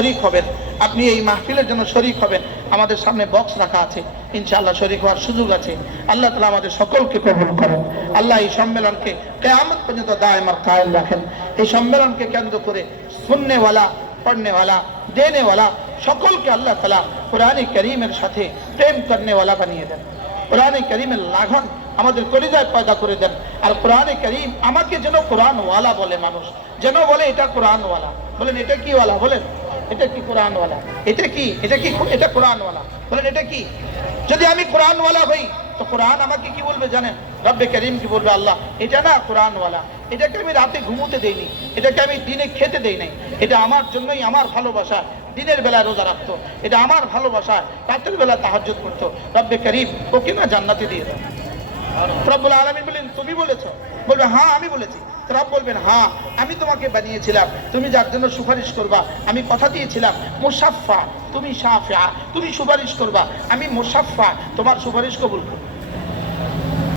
শরীক হবেন, আপনি এই মাহফিলের জন্য শরীক হবেন। আমাদের সামনে বক্স রাখা আছে, ইনশাআল্লাহ শরীক হওয়ার সুযোগ আছে। আল্লাহ তাআলা আমাদের সকলকে কবুল করেন। আল্লাহ এই সম্মেলনকে কিয়ামত পর্যন্ত দায়েম আর কায়েম রাখেন। এই সম্মেলনকে কেন্দ্র করে সুন্নেওয়ালা, পড়নেওয়ালা, দেনেওয়ালা সকলকে আল্লাহ তাআলা কোরআনে কারীমের সাথে প্রেম করনেওয়ালা বানিয়ে দেন। কোরআনে কারীমের লাগন আমাদের কলিজায় পয়দা করে দেন। আর কোরআনে কারীম আমাকে যেন কোরআনওয়ালা বলে, মানুষ যেন বলে এটা কোরআনওয়ালা। বলেন এটা কি ওয়ালা? বলেন এটা কি কোরআনওয়ালা? এটা কি এটা কোরআনওয়ালা? বলেন এটা কি? যদি আমি কোরআনওয়ালা হই তো কোরআন আমাকে কি বলবে জানেন? রব্বে করিম কি বলবে? আল্লাহ এটা না কোরআনওয়ালা, এটাকে আমি রাতে ঘুমোতে দেইনি, এটাকে আমি দিনে খেতে দেই নাই, এটা আমার জন্যই, আমার ভালোবাসা দিনের বেলা রোজা রাখতো, এটা আমার ভালোবাসা রাতের বেলা তাহাজ্জুদ করতো। রব্বে করিম ওকে না জান্নাতে দিয়ে দাও। রব্বুল আলামিন বলেন তুমি বলেছো? বলবে হ্যাঁ আমি বলেছি। রব বলবেন হ্যাঁ আমি তোমাকে বানিয়েছিলাম, তুমি যার জন্য সুপারিশ করবা, আমি কথা দিয়েছিলাম মুসাফফা, তুমি শাফিআ, তুমি সুপারিশ করবা, আমি মুসাফফা, তোমার সুপারিশ কবুল করব।